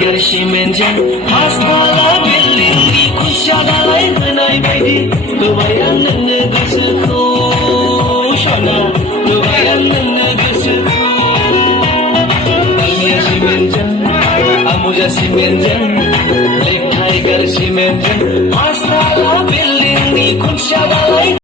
tiger सिमेन्टजों पाँचतला बिल्डिंनि खुन्थिया दालाय होनाय बायदि होबाय आं नोंनो गोसोखौ सना होबाय आं नोंनो गोसोखौ आंनिया सिमेन्टजों आमुजा सिमेन्टजों ब्लेक टाइगार सिमेन्टजों पाँचतला बिल्डिं